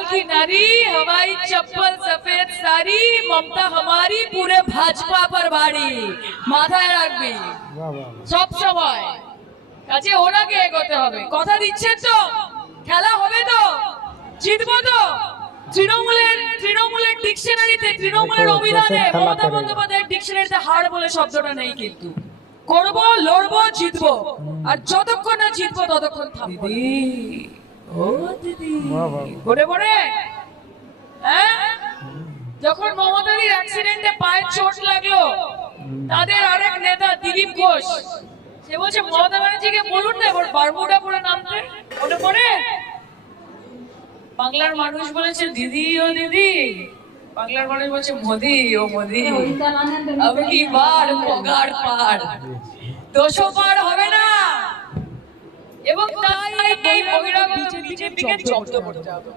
बंगाल की नारी हवाई चप्पल सफेद साड़ी ममता हमारी पूरे भाजपा पर भारी মাথায় রাখবি সব সময় কাছে ওনাকে এগোতে হবে কথা দিচ্ছেন তো খেলা হবে তো জিতবো তো তৃণমূলের ডিকশনারিতে তৃণমূলের অভিধানে মমতা বন্দ্যোপাধ্যায়ের ডিকশনারিতে হার বলে শব্দটা নেই কিন্তু করবো লড়বো জিতবো আর যতক্ষণ না জিতবো ততক্ষণ থামবো ও দিদি ঘুরে ঘুরে যখন মমতাদির অ্যাক্সিডেন্টে পায়ে চোট লাগলো তাদের আরেক নেতা দিলীপ ঘোষ সে বলছে মমতা ব্যানার্জিকে বলুন না এবার বারমুডা পরে নামতে মনে পড়ে বাংলার মানুষ বলেছে দিদি ও দিদি বাংলার মানুষ বলছে মোদি ও মোদি আমি কি বার পগার পার 200 পার হবে না এবং তাই এই মহিলা বিজেপিকে জব্দ করতে হবে